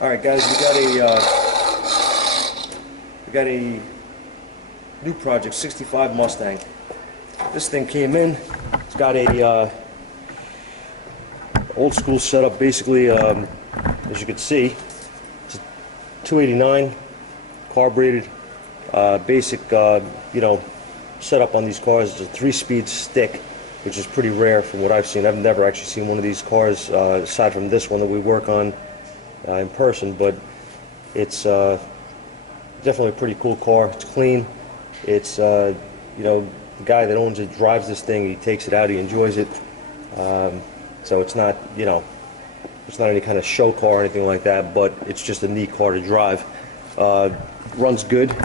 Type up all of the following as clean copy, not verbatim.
All right, guys, we got a new project, 65 Mustang. This thing came in. It's got a old school setup. Basically, as you can see, it's a 289 carbureted, basic, setup on these cars. It's a 3-speed stick, which is pretty rare from what I've seen. I've never actually seen one of these cars aside from this one that we work on in person, but it's definitely a pretty cool car. It's clean. It's the guy that owns it drives this thing. He takes it out. He enjoys it. So it's not it's not any kind of show car or anything like that, but it's just a neat car to drive. Runs good,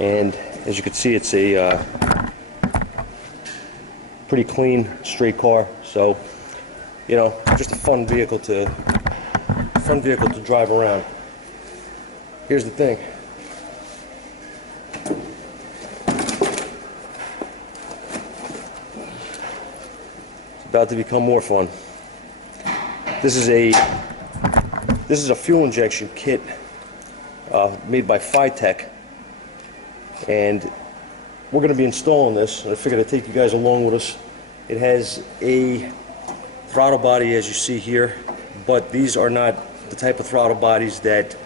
and as you can see, it's a pretty clean, straight car. So just a fun vehicle to drive around. Here's the thing. It's about to become more fun. This is a fuel injection kit made by Fitech, and we're going to be installing this. And I figured I'd take you guys along with us. It has a throttle body, as you see here, but these are not the type of throttle bodies that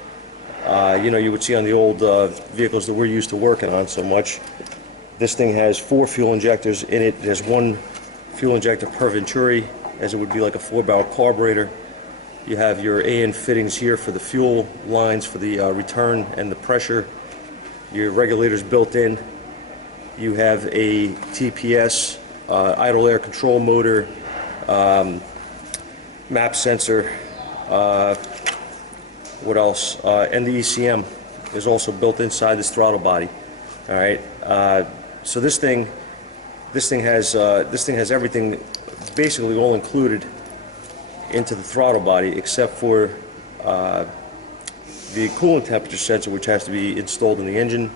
you would see on the old vehicles that we're used to working on so much. This thing has 4 fuel injectors in it. There's 1 fuel injector per Venturi, as it would be like a 4-barrel carburetor. You have your AN fittings here for the fuel lines for the return and the pressure. Your regulators built in. You have a TPS, idle air control motor, map sensor, what else? And the ECM is also built inside this throttle body. All right. So this thing has everything basically all included into the throttle body, except for the coolant temperature sensor, which has to be installed in the engine.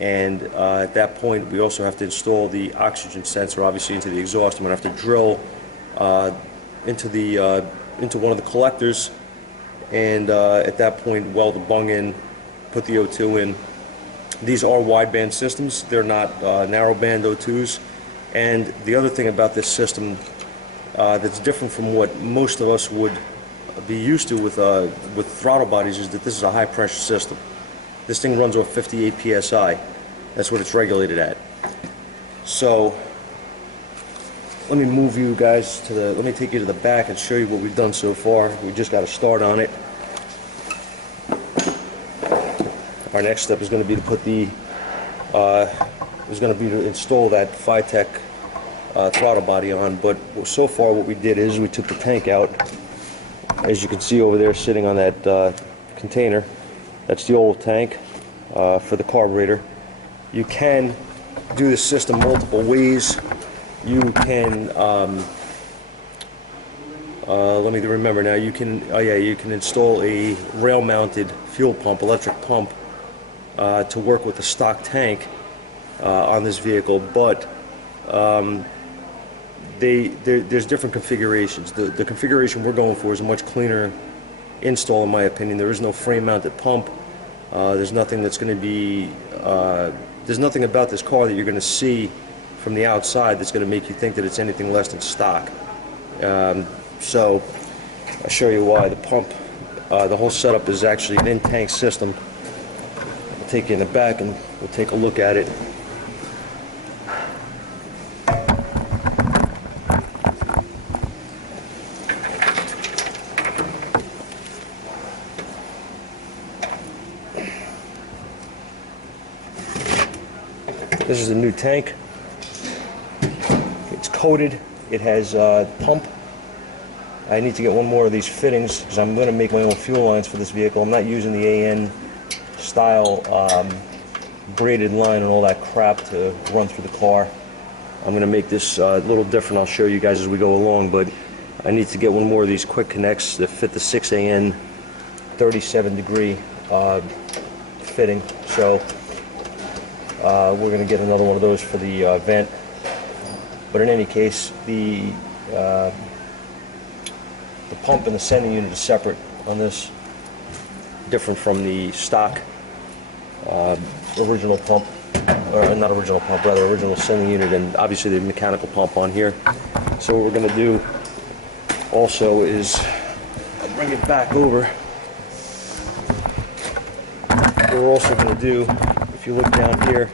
And at that point, we also have to install the oxygen sensor, obviously, into the exhaust. I'm going to have to drill into one of the collectors, and at that point, weld the bung in, put the O2 in. These are wideband systems. They're not narrowband O2s. And the other thing about this system that's different from what most of us would be used to with throttle bodies is that this is a high-pressure system. This thing runs off 58 psi. That's what it's regulated at. So let me move you guys let me take you to the back and show you what we've done so far. We just got to start on it. Our next step is going to be to put to install that Fitech throttle body on. But so far what we did is we took the tank out. As you can see over there sitting on that container, that's the old tank for the carburetor. You can do this system multiple ways. You can let me remember now. You can install a rail-mounted fuel pump, electric pump, to work with the stock tank on this vehicle, but there's different configurations. The configuration we're going for is a much cleaner install, in my opinion. There is no frame-mounted pump. There's nothing that's going to be there's nothing about this car that you're going to see from the outside that's going to make you think that it's anything less than stock. So I'll show you why. The pump, the whole setup is actually an in-tank system. I'll take you in the back and we'll take a look at it. This is a new tank. It's coated. It has pump. I need to get one more of these fittings because I'm going to make my own fuel lines for this vehicle. I'm not using the AN style braided line and all that crap to run through the car. I'm going to make this a little different. I'll show you guys as we go along, but I need to get one more of these quick connects that fit the 6AN 37 degree fitting. So we're going to get another one of those for the vent. But in any case, the pump and the sending unit is separate on this. different from the stock original pump, or not original pump, rather original sending unit, and obviously the mechanical pump on here. So what we're going to do also is I'll bring it back over. What we're also going to do, if you look down here,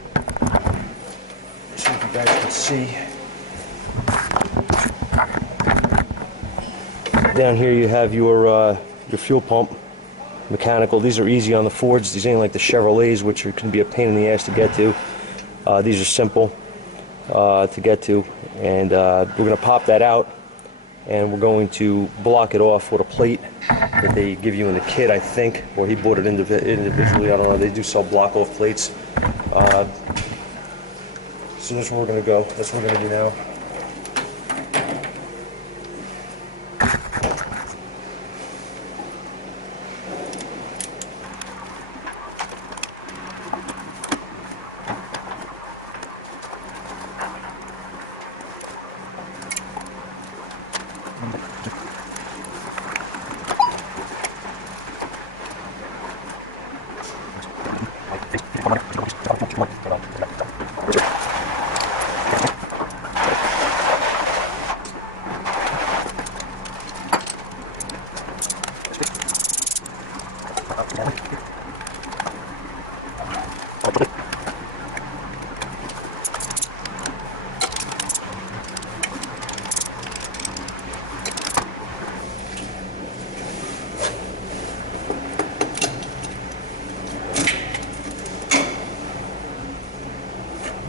see if you guys can see. Down here you have your fuel pump, mechanical. These are easy on the Fords. These ain't like the Chevrolets, which can be a pain in the ass to get to. These are simple to get to, and we're going to pop that out, and we're going to block it off with a plate that they give you in the kit, I think, or he bought it individually. I don't know. They do sell block off plates. So that's where we're going to go. That's what we're going to do now.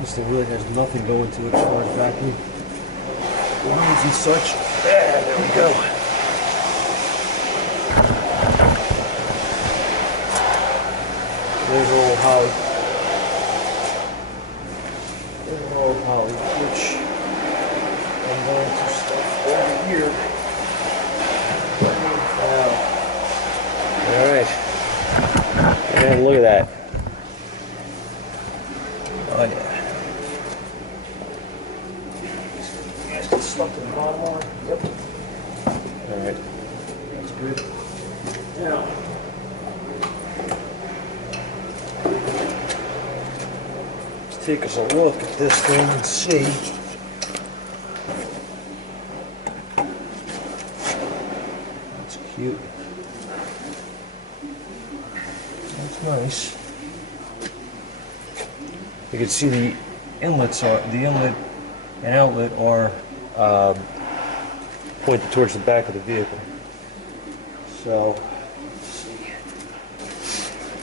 This thing really has nothing going to it as far as vacuum lines and such. Yeah, there we go. There's our old Holly. There's our old Holly, which I'm going to stuff over here. Alright. And look at that. Oh yeah. Stuck to the bottom one. Yep. Alright. That's good. Now, let's take us a look at this thing and see. That's cute. That's nice. You can see the inlet and outlet are pointed towards the back of the vehicle. So, let's see.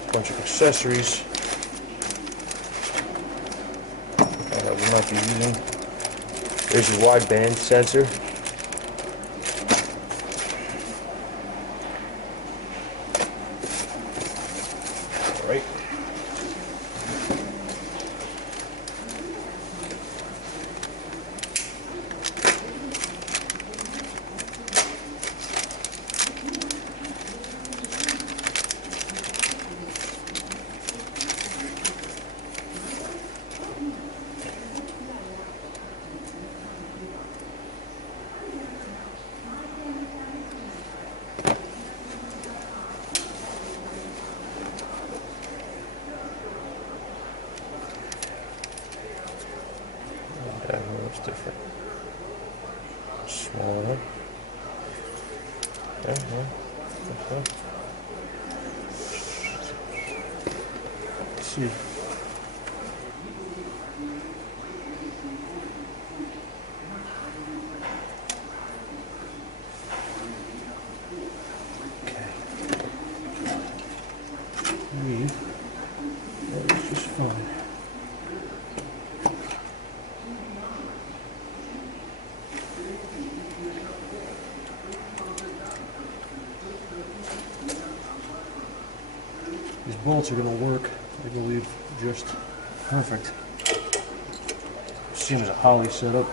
A bunch of accessories that we might be using. There's your wideband sensor. All right. It's different. Smaller. Let's see. Okay. That is just fine. These bolts are going to work, I believe, just perfect. Seems a Holly setup.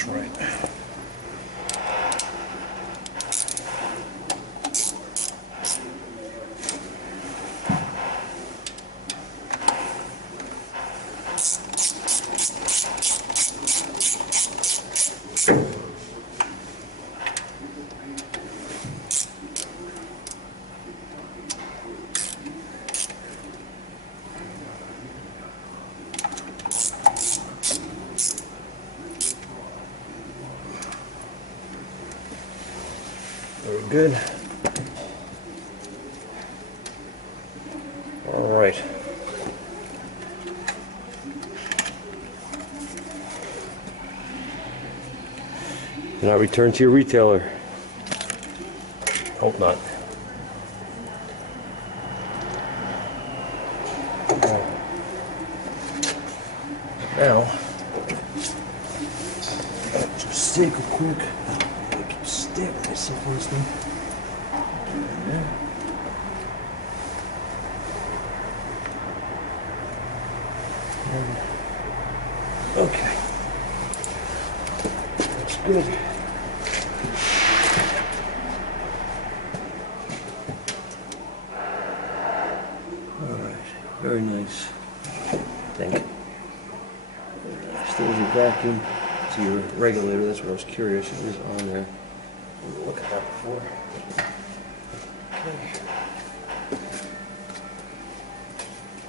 just right. Very good. All right. Now return to your retailer. Hope not. Now, just take a quick step this someplace thing. Okay. That's good. Alright, very nice. Thank you. Still your vacuum to your regulator, that's what I was curious. It is on there. Look at that before.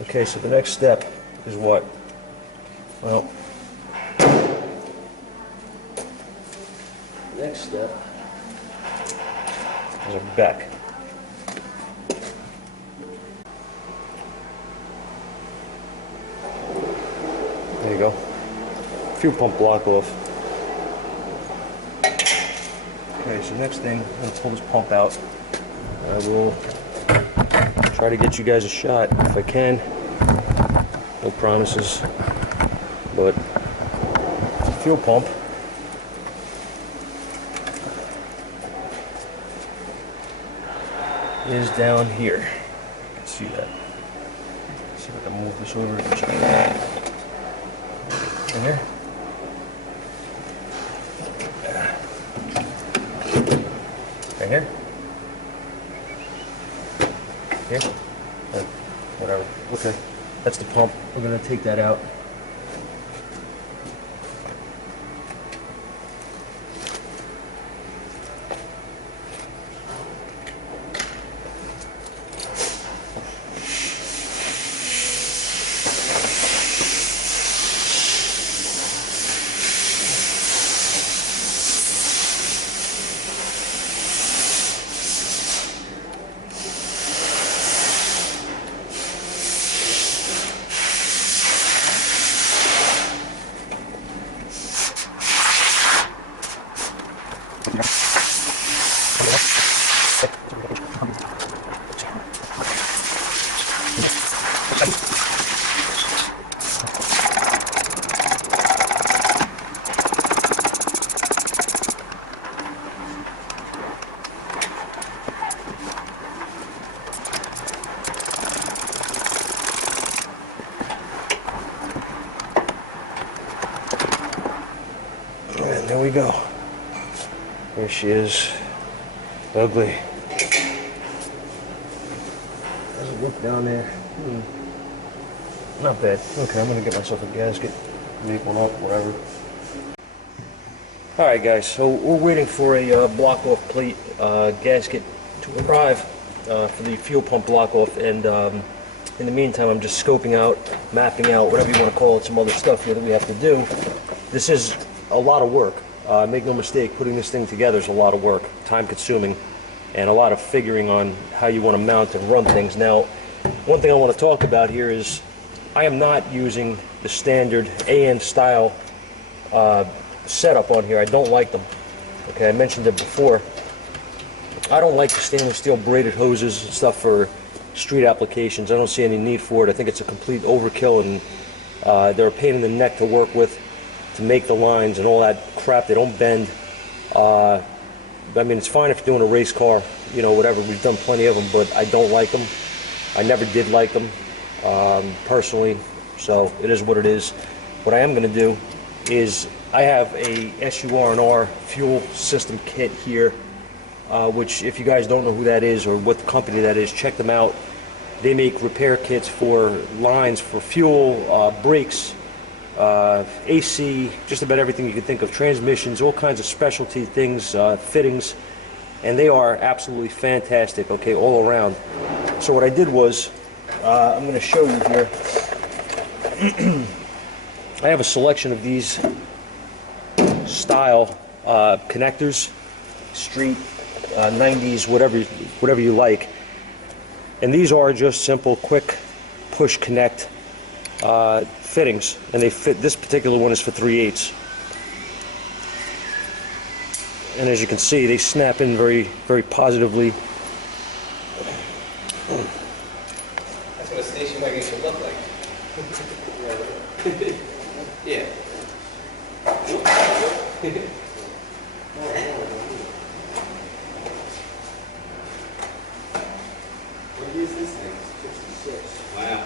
Okay, so the next step is what? Well, next step is our back. There you go. Fuel pump block off. Okay, so next thing, I'm going to pull this pump out. I will try to get you guys a shot if I can. No promises. But fuel pump is down here. You can see that. Let's see if I can move this over and check it out. In here. Right here. Here. Whatever. Okay. That's the pump. We're going to take that out. And there we go. There she is. Ugly. Doesn't look down there. Not bad. Okay, I'm gonna get myself a gasket. Make one up, whatever. Alright guys, so we're waiting for a block off plate gasket to arrive for the fuel pump block off, and in the meantime I'm just scoping out, mapping out, whatever you want to call it, some other stuff here that we have to do. This is a lot of work. Make no mistake, putting this thing together is a lot of work, time consuming, and a lot of figuring on how you want to mount and run things. Now, one thing I want to talk about here is I am not using the standard AN style setup on here. I don't like them. Okay, I mentioned it before. I don't like the stainless steel braided hoses and stuff for street applications. I don't see any need for it. I think it's a complete overkill, and they're a pain in the neck to work with, to make the lines and all that crap. They don't bend. I mean, it's fine if you're doing a race car, you know, whatever. We've done plenty of them, but I don't like them. I never did like them, personally, so it is what it is. What I am going to do is I have a SUR&R fuel system kit here, which if you guys don't know who that is or what company that is, check them out. They make repair kits for lines for fuel, brakes, AC, just about everything you can think of, transmissions, all kinds of specialty things, fittings, and they are absolutely fantastic, okay, all around. So what I did was, I'm going to show you here, I have a selection of these style connectors, street, 90s, whatever you like. And these are just simple, quick push connect fittings, and they fit. This particular one is for 3/8. And as you can see, they snap in very, very positively. That's what a station wagon should look like. Yeah. What year is this thing? 66. Wow.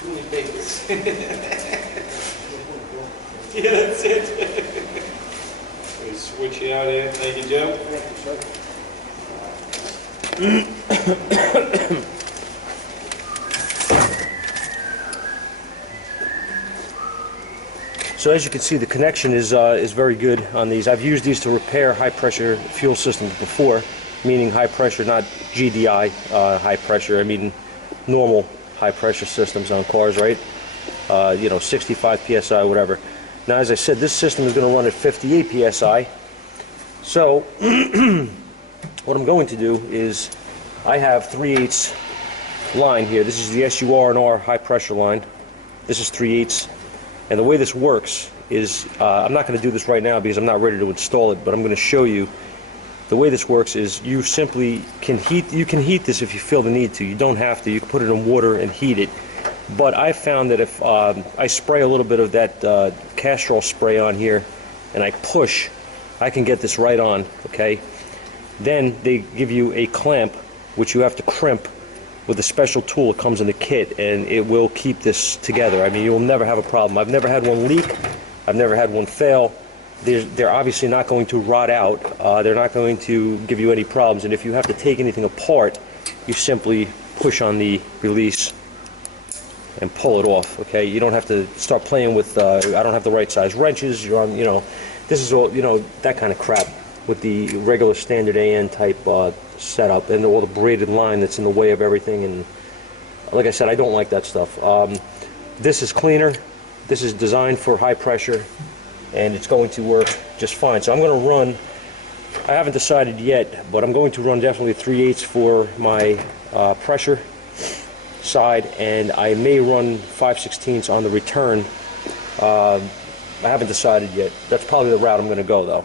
Truly bakers. Yeah, that's it. We switch you out here. Thank you, Joe. So as you can see, the connection is very good on these. I've used these to repair high pressure fuel systems before, meaning high pressure, not GDI high pressure. I mean normal high pressure systems on cars, right? 65 psi, whatever. Now, as I said, this system is going to run at 58 psi. So what I'm going to do is, I have 3/8 line here. This is the SUR&R high pressure line. This is 3/8. And the way this works is, I'm not going to do this right now because I'm not ready to install it, but I'm going to show you. The way this works is you simply can heat this if you feel the need to. You don't have to. You can put it in water and heat it. But I found that if I spray a little bit of that Castrol spray on here and I push, I can get this right on, okay? Then they give you a clamp which you have to crimp with a special tool that comes in the kit, and it will keep this together. I mean, you'll never have a problem. I've never had one leak. I've never had one fail. They're obviously not going to rot out. They're not going to give you any problems. And if you have to take anything apart, you simply push on the release and pull it off, okay? You don't have to start playing with, I don't have the right size wrenches. You're on, this is all, that kind of crap with the regular standard AN type setup and all the braided line that's in the way of everything. And like I said, I don't like that stuff. This is cleaner. This is designed for high pressure, and it's going to work just fine. So I'm going to run, I haven't decided yet, but I'm going to run definitely 3/8 for my pressure side, and I may run 5/16 on the return. I haven't decided yet. That's probably the route I'm going to go, though.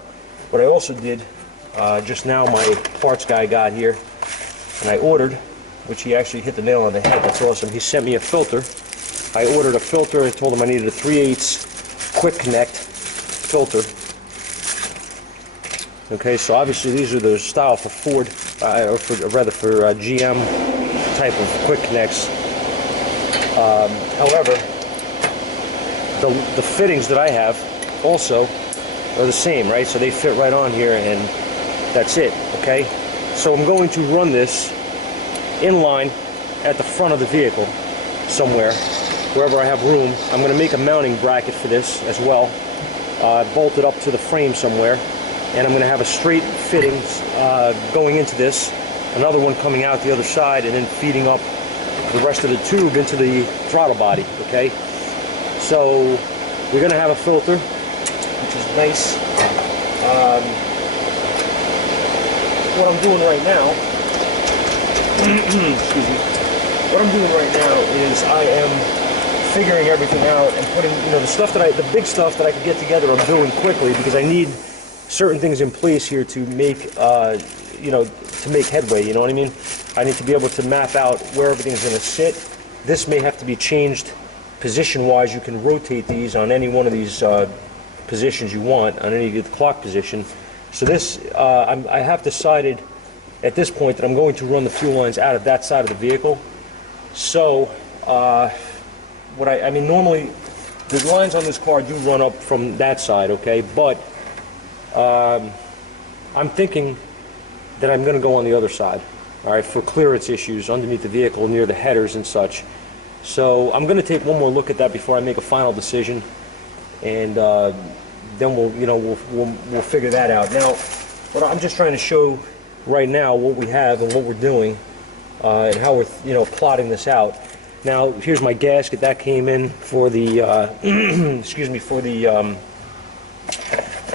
What I also did, just now my parts guy got here, and I ordered, which he actually hit the nail on the head. That's awesome. He sent me a filter. I ordered a filter. I told him I needed a 3/8 quick connect filter. Okay, so obviously these are the style for Ford, or for GM type of quick connects. However, the fittings that I have also are the same, right? So they fit right on here, and that's it, okay? So I'm going to run this in line at the front of the vehicle somewhere, wherever I have room. I'm going to make a mounting bracket for this as well, bolt it up to the frame somewhere, and I'm going to have a straight fittings going into this, another one coming out the other side, and then feeding up the rest of the tube into the throttle body, okay? So we're going to have a filter, which is nice. What I'm doing right now, excuse me, what I'm doing right now is I am figuring everything out and putting, the stuff that the big stuff that I can get together, I'm doing quickly because I need certain things in place here to make, to make headway, you know what I mean? I need to be able to map out where everything's going to sit. This may have to be changed position-wise. You can rotate these on any one of these positions you want, on any of the clock position. So this, I have decided at this point that I'm going to run the fuel lines out of that side of the vehicle. So, I mean, normally the lines on this car do run up from that side, okay? But I'm thinking that I'm going to go on the other side, all right, for clearance issues underneath the vehicle near the headers and such. So I'm going to take one more look at that before I make a final decision, and then we'll figure that out. Now, what I'm just trying to show right now what we have and what we're doing, and how we're plotting this out. Now, here's my gasket that came in for the excuse me, for the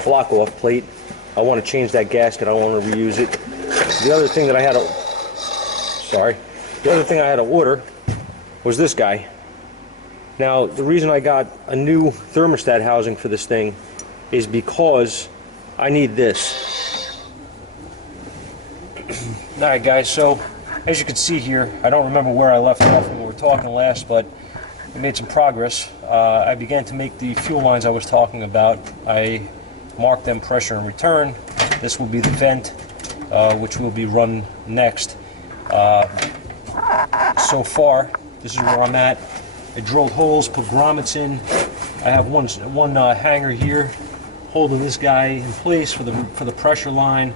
block off plate. I want to change that gasket. I don't want to reuse it. The other thing that I had to order was this guy. Now, the reason I got a new thermostat housing for this thing is because I need this. Alright guys, so as you can see here, I don't remember where I left off when we were talking last, but we made some progress. I began to make the fuel lines I was talking about. I marked them pressure and return. This will be the vent, which will be run next. So far, this is where I'm at. I drilled holes, put grommets in. I have one hanger here holding this guy in place for the pressure line.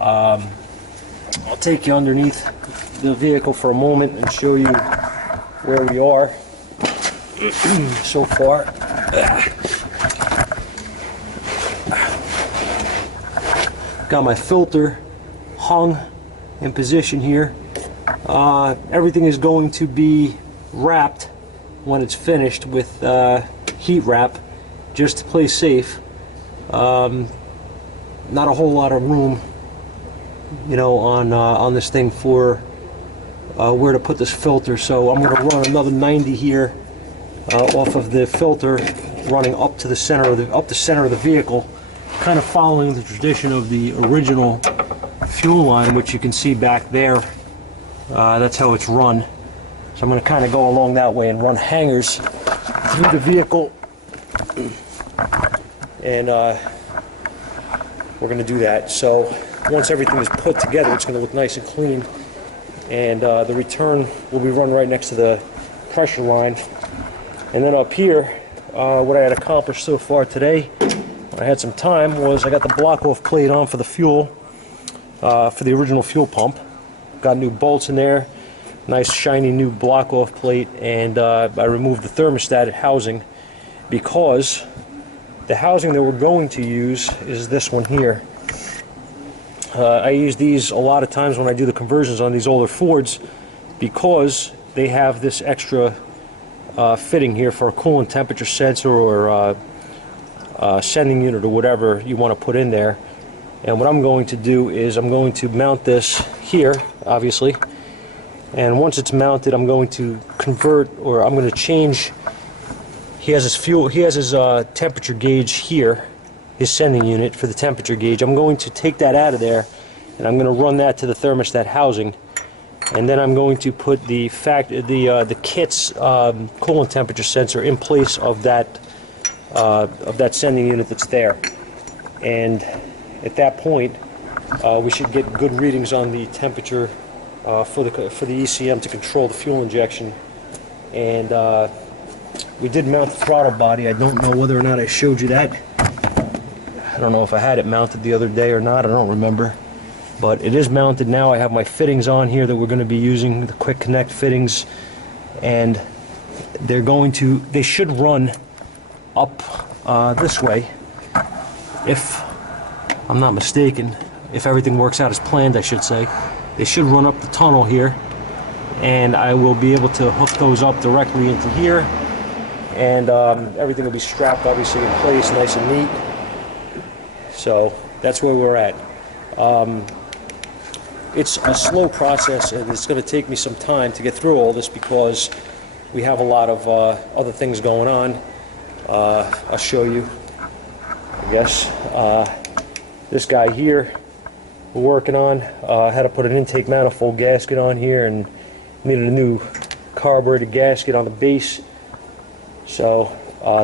I'll take you underneath the vehicle for a moment and show you where we are so far. Got my filter hung in position here. Everything is going to be wrapped when it's finished with heat wrap, just to play safe. Not a whole lot of room, on this thing for where to put this filter. So I'm going to run another 90 here off of the filter, running up to the center of the vehicle, kind of following the tradition of the original fuel line, which you can see back there. That's how it's run. So I'm going to kind of go along that way and run hangers through the vehicle, and we're going to do that. So once everything is put together, it's going to look nice and clean, and the return will be run right next to the pressure line. And then up here, what I had accomplished so far today, when I had some time, was I got the block off plate on for the fuel, for the original fuel pump. Got new bolts in there, nice shiny new block off plate, and I removed the thermostat housing because the housing that we're going to use is this one here. I use these a lot of times when I do the conversions on these older Fords because they have this extra fitting here for a coolant temperature sensor or sending unit or whatever you want to put in there. And what I'm going to do is I'm going to mount this here, obviously, and once it's mounted, I'm going to convert, or I'm going to change. He has his temperature gauge here, his sending unit for the temperature gauge. I'm going to take that out of there, and I'm going to run that to the thermostat housing, and then I'm going to put the kit's coolant temperature sensor in place of that sending unit that's there. And at that point, we should get good readings on the temperature for the ECM to control the fuel injection. And we did mount the throttle body. I don't know whether or not I showed you that. I don't know if I had it mounted the other day or not. I don't remember. But it is mounted now. I have my fittings on here that we're going to be using, the quick connect fittings, and they should run up this way, if I'm not mistaken. If everything works out as planned, I should say. They should run up the tunnel here, and I will be able to hook those up directly into here, and everything will be strapped obviously in place nice and neat. So that's where we're at. It's a slow process, and it's going to take me some time to get through all this because we have a lot of other things going on. I'll show you, I guess. This guy here we're working on. Had to put an intake manifold gasket on here and needed a new carburetor gasket on the base. So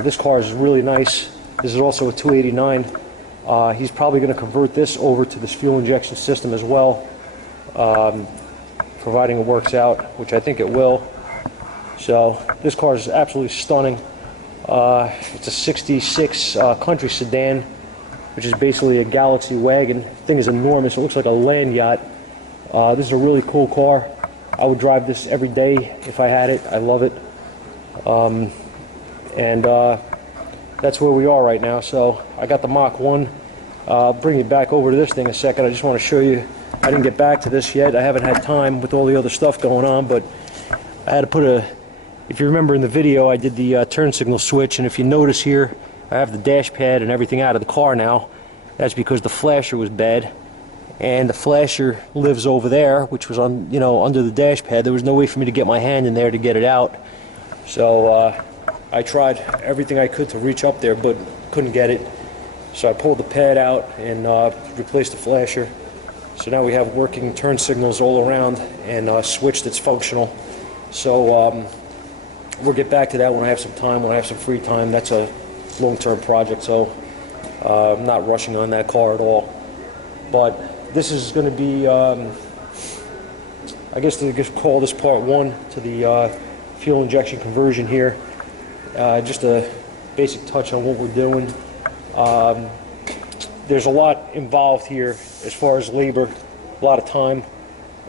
this car is really nice. This is also a 289 He's probably going to convert this over to this fuel injection system as well, providing it works out, which I think it will. So this car is absolutely stunning. It's a 66 country sedan, which is basically a Galaxy wagon. The thing is enormous. It looks like a land yacht. This is a really cool car. I would drive this every day if I had it. I love it. That's where we are right now. So I got the Mach 1. I'll bring you back over to this thing in a second. I just want to show you. I didn't get back to this yet. I haven't had time with all the other stuff going on, but I had to put a... If you remember in the video, I did the turn signal switch, and if you notice here, I have the dash pad and everything out of the car now. That's because the flasher was bad, and the flasher lives over there, which was on, under the dash pad. There was no way for me to get my hand in there to get it out. So I tried everything I could to reach up there, but couldn't get it. So I pulled the pad out and replaced the flasher. So now we have working turn signals all around and a switch that's functional. So we'll get back to that when I have some time, when I have some free time. That's a long-term project, so I'm not rushing on that car at all. But this is going to be, I guess they just call this part 1 to the fuel injection conversion here. Just a basic touch on what we're doing. There's a lot involved here as far as labor, a lot of time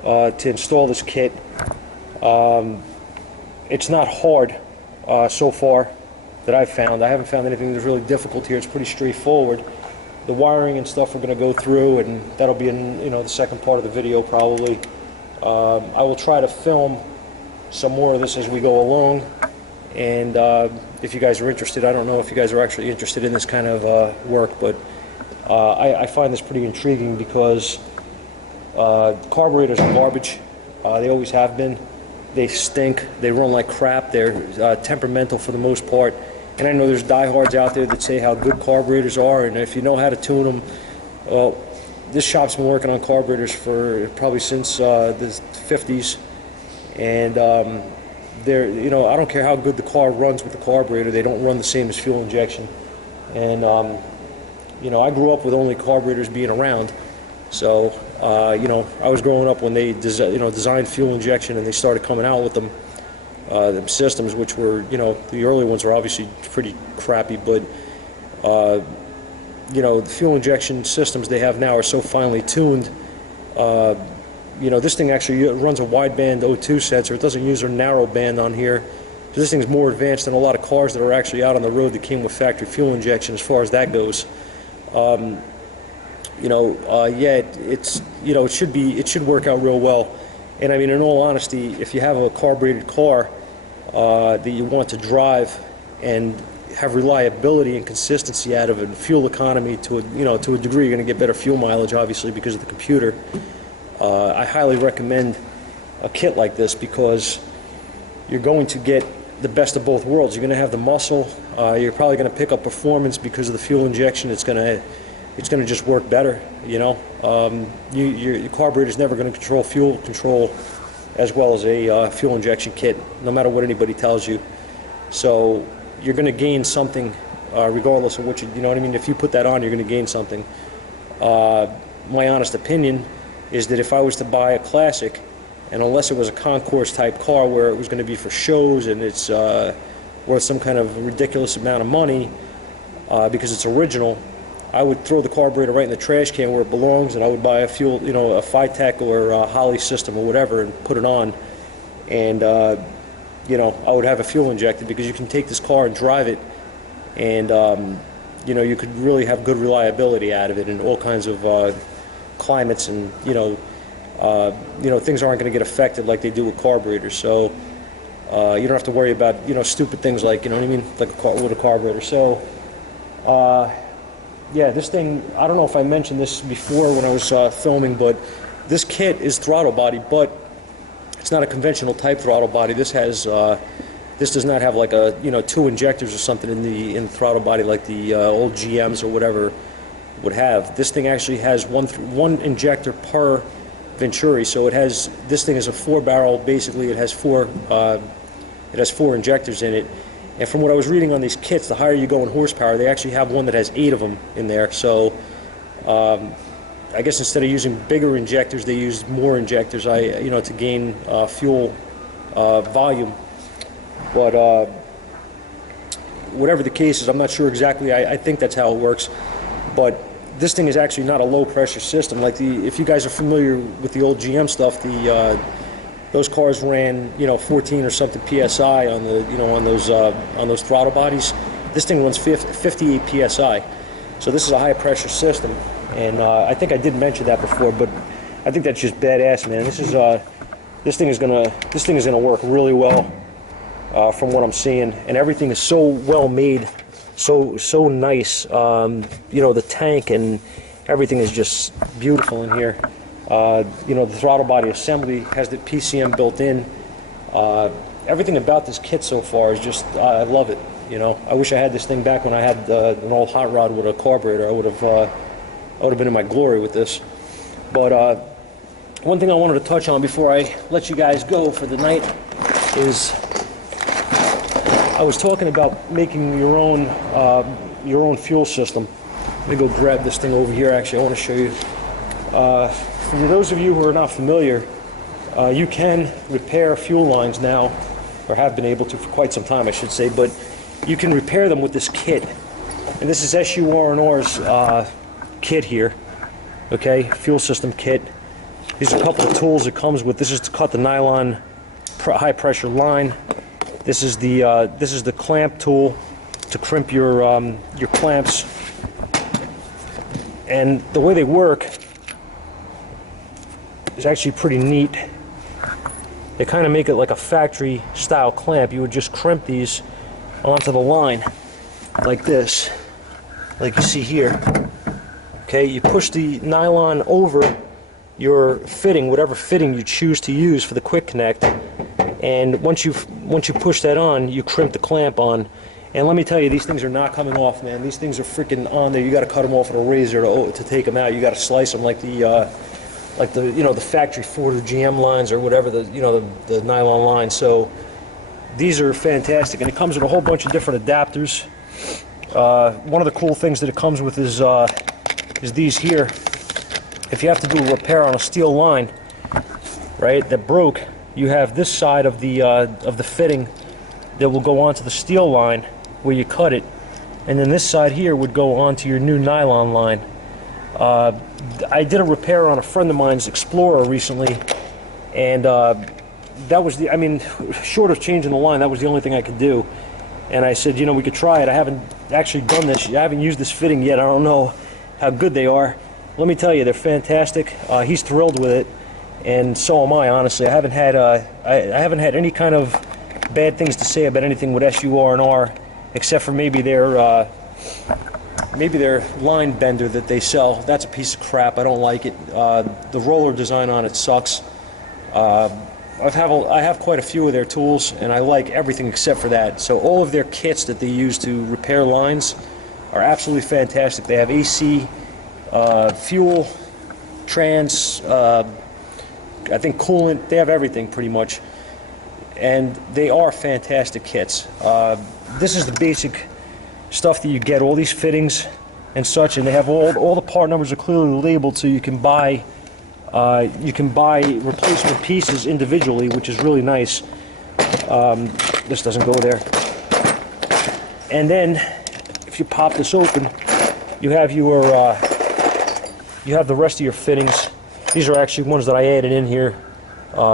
to install this kit. It's not hard so far that I've found. I haven't found anything that's really difficult here. It's pretty straightforward. The wiring and stuff we're going to go through, and that'll be in the second part of the video probably. I will try to film some more of this as we go along, and if you guys are interested, I don't know if you guys are actually interested in this kind of work, but I find this pretty intriguing because carburetors are garbage. They always have been. They stink. They run like crap. They're temperamental for the most part. And I know there's diehards out there that say how good carburetors are, and if you know how to tune them, well, this shop's been working on carburetors for probably since the 50s, and they're, I don't care how good the car runs with the carburetor, they don't run the same as fuel injection. And I grew up with only carburetors being around. So, I was growing up when they designed fuel injection, and they started coming out with them systems, which were, the early ones were obviously pretty crappy, but, the fuel injection systems they have now are so finely tuned. This thing actually runs a wideband O2 sensor. It doesn't use a narrow band on here. So this thing's more advanced than a lot of cars that are actually out on the road that came with factory fuel injection as far as that goes. It should work out real well. And I mean, in all honesty, if you have a carbureted car that you want to drive and have reliability and consistency out of it, and fuel economy to a degree, you're going to get better fuel mileage, obviously, because of the computer. I highly recommend a kit like this because you're going to get the best of both worlds. You're going to have the muscle. You're probably going to pick up performance because of the fuel injection. It's going to just work better. Your carburetor is never going to control fuel control as well as a fuel injection kit, no matter what anybody tells you. So you're going to gain something regardless of what you know what I mean. If you put that on, you're going to gain something. My honest opinion is that if I was to buy a classic, and unless it was a concourse type car where it was going to be for shows and it's worth some kind of ridiculous amount of money because it's original, I would throw the carburetor right in the trash can where it belongs, and I would buy a fuel, a Fitech or a Holly system or whatever, and put it on, and I would have a fuel injected, because you can take this car and drive it, and you could really have good reliability out of it in all kinds of climates, and things aren't going to get affected like they do with carburetors. So you don't have to worry about stupid things like like a car with a carburetor. So. Yeah, this thing, I don't know if I mentioned this before when I was filming, but this kit is throttle body, but it's not a conventional type throttle body. This has, this does not have like a, 2 injectors or something in the throttle body like the old GMs or whatever would have. This thing actually has one injector per Venturi, so it has, this thing is a 4-barrel, basically it has 4 injectors in it. And from what I was reading on these kits, the higher you go in horsepower, they actually have one that has 8 of them in there. So I guess instead of using bigger injectors, they use more injectors, to gain fuel volume. But whatever the case is, I'm not sure exactly. I think that's how it works. But this thing is actually not a low pressure system. Like if you guys are familiar with the old GM stuff, those cars ran 14 or something psi on the on those throttle bodies. This thing runs 58 psi. So this is a high pressure system, and I think I did mention that before, but I think that's just badass, man. This thing is gonna work really well from what I'm seeing, and everything is so well made, so nice. The tank and everything is just beautiful in here. The throttle body assembly has the PCM built in. Everything about this kit so far is just, I love it. I wish I had this thing back when I had an old hot rod with a carburetor. I would have been in my glory with this. But one thing I wanted to touch on before I let you guys go for the night is I was talking about making your own fuel system. Let me go grab this thing over here. Actually, I want to show you. For those of you who are not familiar, you can repair fuel lines now, or have been able to for quite some time, I should say, but you can repair them with this kit. And this is SU-R&R's kit here, okay, fuel system kit. These are a couple of tools it comes with. This is to cut the nylon high pressure line. This is the clamp tool to crimp your clamps. And the way they work is actually pretty neat. They kind of make it like a factory style clamp. You would just crimp these onto the line like this, like you see here. Okay, you push the nylon over your fitting, whatever fitting you choose to use for the quick connect, and once you push that on, you crimp the clamp on. And let me tell you, these things are not coming off, man. These things are freaking on there. You got to cut them off with a razor to take them out. You got to slice them like the factory Ford or GM lines or whatever, the nylon line. So these are fantastic, and it comes with a whole bunch of different adapters. One of the cool things that it comes with is these here. If you have to do a repair on a steel line, right, that broke, you have this side of the fitting that will go onto the steel line where you cut it, and then this side here would go onto your new nylon line. I did a repair on a friend of mine's Explorer recently, and that was short of changing the line, that was the only thing I could do. And I said, we could try it. I haven't actually done this. I haven't used this fitting yet. I don't know how good they are. Let me tell you, they're fantastic. He's thrilled with it, and so am I. Honestly, I haven't had any kind of bad things to say about anything with SU-R&R, except for maybe their line bender that they sell. That's a piece of crap. I don't like it. The roller design on it sucks. I have quite a few of their tools, and I like everything except for that. So all of their kits that they use to repair lines are absolutely fantastic. They have AC, fuel, trans, I think coolant. They have everything pretty much, and they are fantastic kits. This is the basic stuff that you get, all these fittings and such, and they have all the part numbers are clearly labeled, so you can buy replacement pieces individually, which is really nice. This doesn't go there. And then if you pop this open, you have the rest of your fittings. These are actually ones that I added in here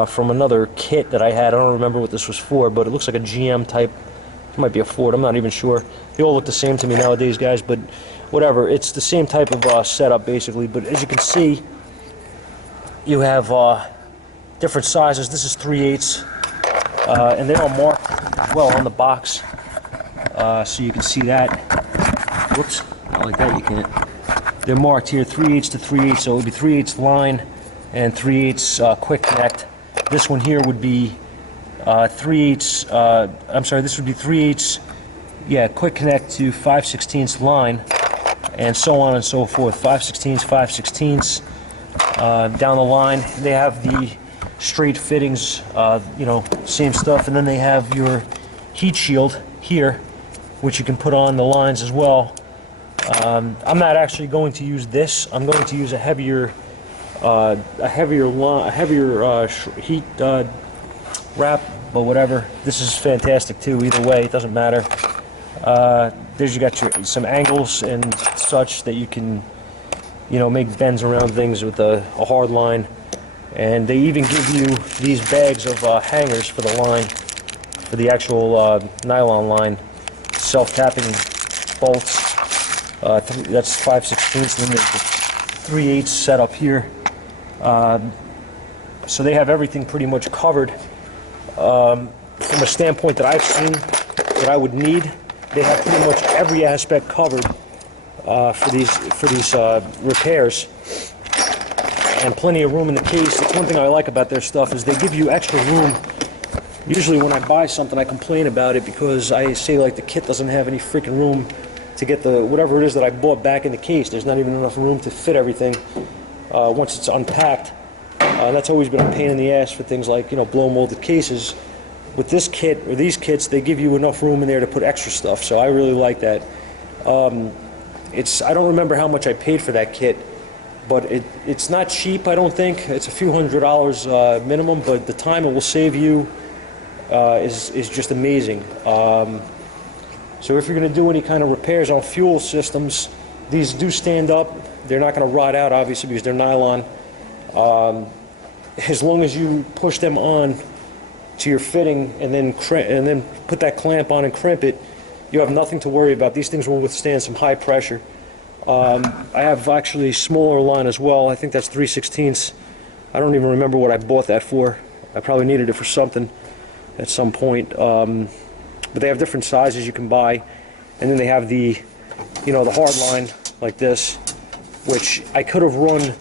from another kit that I had. I don't remember what this was for, but it looks like a GM type. It might be a Ford, I'm not even sure. They all look the same to me nowadays, guys, but whatever. It's the same type of setup, basically. But as you can see, you have different sizes. This is 3/8, and they are marked well on the box, so you can see that. Whoops, not like that, you can't. They're marked here 3/8 to 3/8, so it would be 3/8 line and 3/8 quick connect. This one here would be 3/8, this would be 3/8, quick connect to 5/16 line, and so on and so forth. 5/16, 5/16. Down the line, they have the straight fittings, same stuff, and then they have your heat shield here, which you can put on the lines as well. I'm not actually going to use this. I'm going to use a heavier heat wrap, but whatever. This is fantastic too. Either way, it doesn't matter. There's you got some angles and such that you can, you know, make bends around things with a hard line. And they even give you these bags of hangers for the line, for the actual nylon line, self-tapping bolts. That's 5/16, and then there's the 3/8 set up here. So they have everything pretty much covered. From a standpoint that I've seen that I would need, they have pretty much every aspect covered for these repairs, and plenty of room in the case. That's one thing I like about their stuff, is they give you extra room. Usually when I buy something, I complain about it because I say like the kit doesn't have any freaking room to get the whatever it is that I bought back in the case. There's not even enough room to fit everything once it's unpacked. That's always been a pain in the ass for things like, you know, blow molded cases. With this kit, or these kits, they give you enough room in there to put extra stuff, so I really like that. I don't remember how much I paid for that kit, but it's not cheap, I don't think. It's a few $100s minimum, but the time it will save you is just amazing. So if you're going to do any kind of repairs on fuel systems, these do stand up. They're not going to rot out, obviously, because they're nylon. As long as you push them on to your fitting and then put that clamp on and crimp it, you have nothing to worry about. These things will withstand some high pressure. I have actually smaller line as well. I think that's 3/16. I don't even remember what I bought that for. I probably needed it for something at some point. But they have different sizes you can buy, and then they have the, you know, the hard line like this, which I could have run.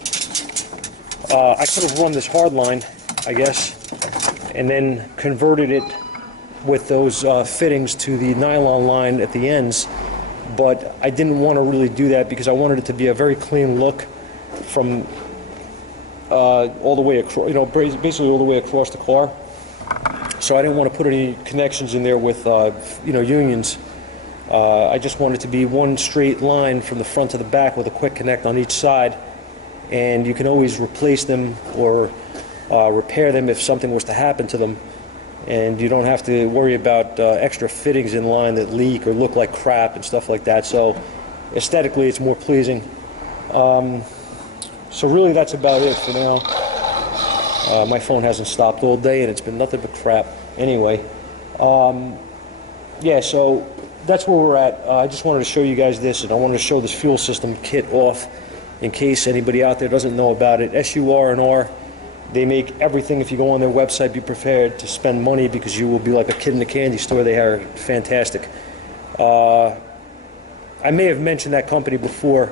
I could have run this hard line, I guess, and then converted it with those fittings to the nylon line at the ends. But I didn't want to really do that because I wanted it to be a very clean look from all the way across, you know, basically all the way across the car. So I didn't want to put any connections in there with, you know, unions. I just wanted it to be one straight line from the front to the back with a quick connect on each side. And you can always replace them or repair them if something was to happen to them. And you don't have to worry about extra fittings in line that leak or look like crap and stuff like that. So aesthetically it's more pleasing. So really that's about it for now. My phone hasn't stopped all day and it's been nothing but crap. Anyway, yeah, so that's where we're at. I just wanted to show you guys this, and I wanted to show this fuel system kit off in case anybody out there doesn't know about it. SUR&R, they make everything. If you go on their website, be prepared to spend money because you will be like a kid in a candy store. They are fantastic. I may have mentioned that company before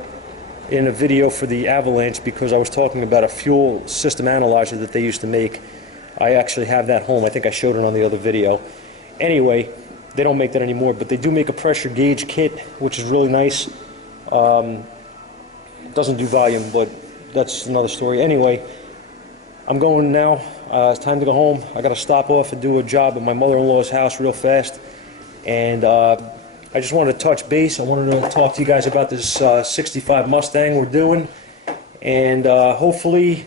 in a video for the Avalanche because I was talking about a fuel system analyzer that they used to make. I actually have that home. I think I showed it on the other video. Anyway, they don't make that anymore, but they do make a pressure gauge kit, which is really nice. Doesn't do volume, but that's another story. Anyway, I'm going now. It's time to go home. I got to stop off and do a job at my mother-in-law's house real fast. And I just wanted to touch base. I wanted to talk to you guys about this 65 Mustang we're doing. And hopefully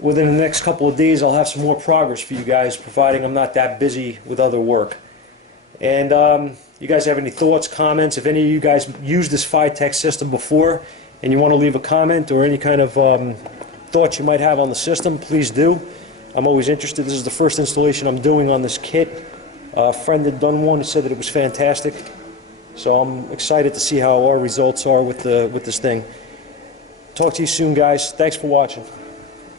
within the next couple of days I'll have some more progress for you guys, providing I'm not that busy with other work. And you guys have any thoughts, comments? If any of you guys used this Fitech system before and you want to leave a comment or any kind of thoughts you might have on the system, please do. I'm always interested. This is the first installation I'm doing on this kit. A friend had done one and said that it was fantastic. So I'm excited to see how our results are with this thing. Talk to you soon, guys. Thanks for watching.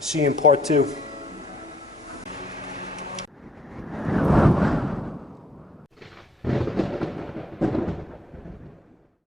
See you in part 2.